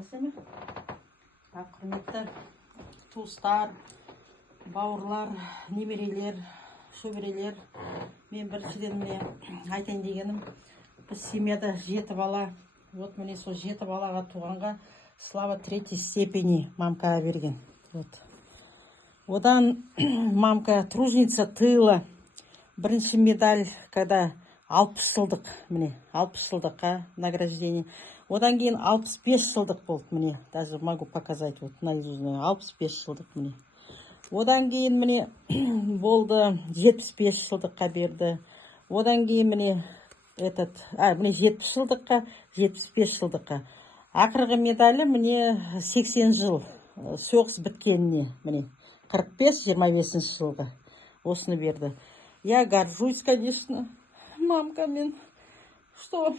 Бастасайма? Құрметті туыстар, бауырлар, немерелер, шөберелер, мен біріншіден міне айтайын дегенім, біз семьяда 7 бала, вот міне сол 7 балаға туғанға слава 3-й степени мамкаға берген. Вот. Одан мамка труженица тыла, бірінші медаль, когда 60 жылдық, міне 60 жылдыққа награждение. Одан кейін 65 жылдық болды, міне, даже могу показать, вот, наизусть 65 жылдық, міне. Одан кейін міне болды 75 жылдыққа берді. Одан кейін міне міне 70 жылдыққа, 75 жылдыққа. Ақырғы медалі міне 80 жыл соғыс біткеніне, міне 45-25 жылға осыны берді. Я горжусь, конечно, мамкамен, что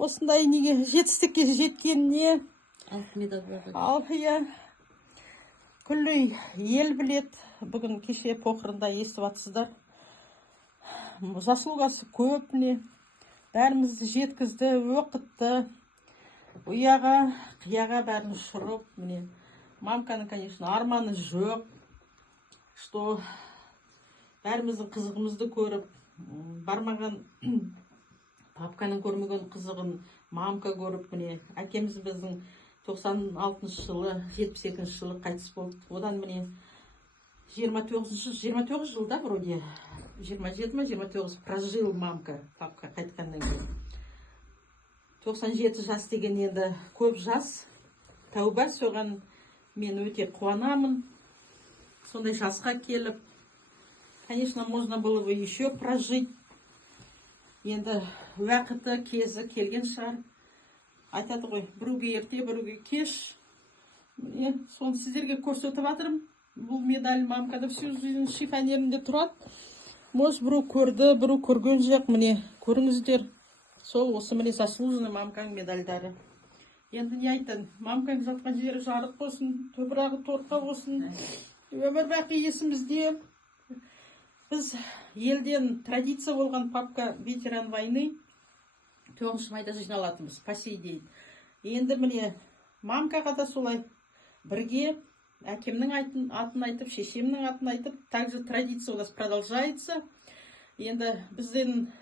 осындай неге жетістікке жеткеніне. Күллі ел білет. Бүгін кеше похорында естіп атсыздар. Заслугасы көп, не бәрімізді жеткізді, оқытты. Ұяға, қияға бәрін ұшырып, міне. Мамканың, конечно, арманы жоқ, что бәріміздің қызығымызды көріп, бармаған папканың көрмеген қызығын мамка көріп, міне, әкеміз біздің 96 жылы, 72 жылы қайтыс болды. Одан міне 29 жылда вроде 27-29 прожил мамка, папка қайтқаннан кейін. 97 жас деген енді көп жас. Тәуба, соған мен өте қуанамын. Сондай жасқа келіп, конечно, можно было бы еще прожить. Енді уақыты, кезі келген шығар. Айтады ғой, біруге ерте, біруге кеш. Міне, соны сіздерге көрсетіп жатырмын. Бұл медаль мамкада всю жизнь шифонерінде тұрады. Может, біру көрді, біру көрген жоқ. Міне, көріңіздер. Сол осы міне заслуженный мамканың медальдары. Енді не айтын? Мамканың жатқан жері жарық болсын, төбірағы торқа болсын. Өмір бақи есімізде. Біз елден традиция болған папка ветеран войны 9 майда жиналатынбыз, по сей день. Енді міне мамкаға да солай бірге әкемнің атын айтып, шешемнің атын айтып, также традиция у нас продолжается. Енді бізден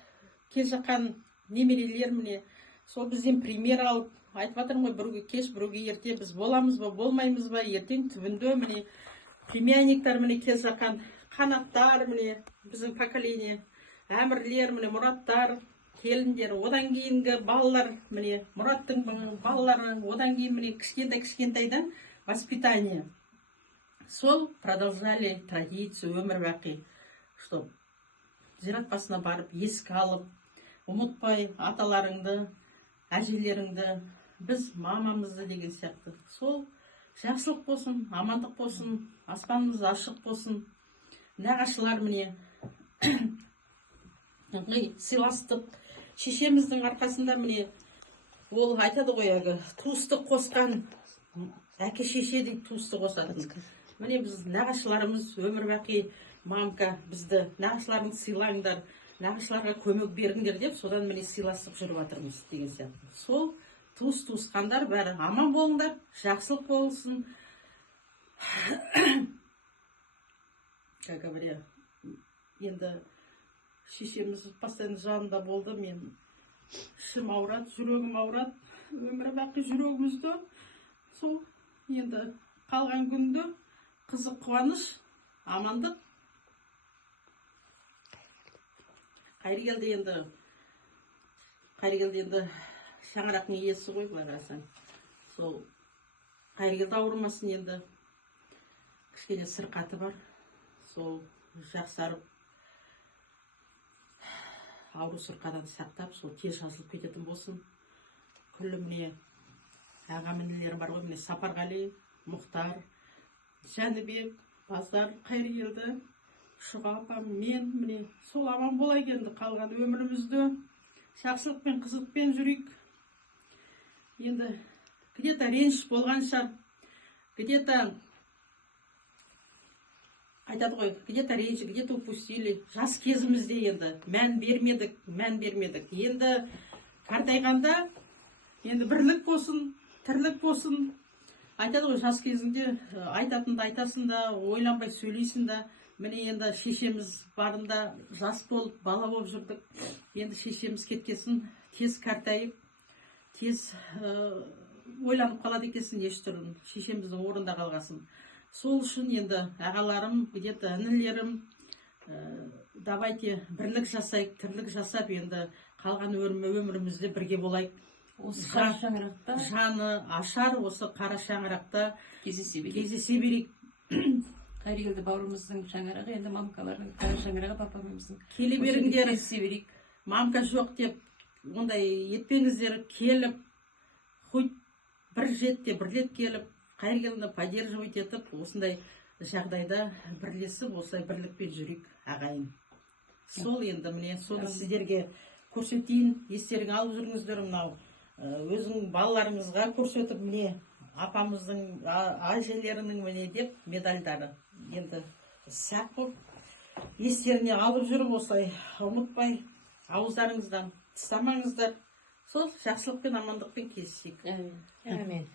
кел жаққан немерелер міне сол бізден пример алып, айтып жатырмын ғой, біруге кеш, біруге ерте, біз боламыз ба, болмаймыз ба, ертең түбінде міне племянниктер міне кел жаққан қанаттар, міне біздің поколение, әмірлер, міне мұраттар, келіндер, одан кейінгі балалар, міне мұраттың балалары, одан кейін міне кішкентайдан воспитание. Сол продолжали традицию, өмір бақи, что зират басына барып, еске алып, ұмытпай аталарыңды, әжелеріңді, біз мамамызды деген сияқты. Сол жақсылық болсын, амандық болсын, аспанымыз ашық болсын. Нағашылар міне сыйластық, шешеміздің арқасында міне ол айтады ғой, туысты қосқан, әке шеше дейді туысты қосатын. Міне біз нағашыларымыз өмір бақи мамка бізді нағашыларыңды сыйлаңдар, нағашыларға көмек беріңдер деп, содан міне сыйластық жүріп жатырмыз деген сияқты. Сол туысқандар бәрі аман болыңдар, жақсылық болсын. Как говоря, енді шешеміз постоянно жанында болды, мен ішім ауырады, жүрегім ауырады, өмірі бақи жүрегімізді. Сол енді қалған күнді қызық, қуаныш, амандық. Қайыргелді енді шаңырақтың иесі ғой, былай қарасаң. Сол Қайыргелді ауырмасын, енді кішкене сырқаты бар. Сол жақсарып, ауру сырқадан сақтап, сол тез жазылып кететін болсын. Күлі міне ағамінілері бар ғой, міне Сапарғали, Мұхтар, Жәнібек, Базар, Қайыргелді, Шұға апам, мен міне сол аман болай келді, қалған өмірімізді жақсылықпен, қызықпен жүрейік. Енді где-то реніш болған шығар, где-то айтады ғой, где-то ренжі, где-то упустили. Жас кезімізде енді мән бермедік. Енді қартайғанда, енді бірлік болсын, тірлік болсын. Айтады ғой, жас кезіңде айтатынды айтасың да, ойланбай сөйлейсің да. Міне енді шешеміз барында жас болып, бала болып жүрдік. Енді шешеміз кеткесін, тез қартайып, тез ойланып қалады екенсің еш түрін. Шешеміздің орында қалғасын. Сол үшін енді ағаларым, где-то інілерім, давайте бірлік жасайық, тірлік жасап, енді қалған өмірімізде бірге болайық. Осы қара шаңырақта Жаны ашар, осы қара шаңырақта кездесе берейік. Қайыргелді бауырымыздың шаңырағы, енді мамкалардың қара шаңырағы, папамыздың. Келе беріңдер, Кездесе берейік. мамка жоқ деп, ондай етпеңіздер, келіп, хоть бір рет келіп, Қайыргелді поддерживать етіп, осындай жағдайда бірлесіп, осылай бірлікпен жүрейік, ағайын. Сол енді міне, соны сіздерге көрсетейін, естеріңе алып жүріңіздер, мынау өзің балаларыңызға көрсетіп, міне апамыздың, әжелерінің міне деп медальдары. Енді сақ болып, естеріне алып жүріп, осылай ұмытпай, ауыздарыңыздан тастамаңыздар. Сол жақсылық пен амандықпен кездесейік. Әмин.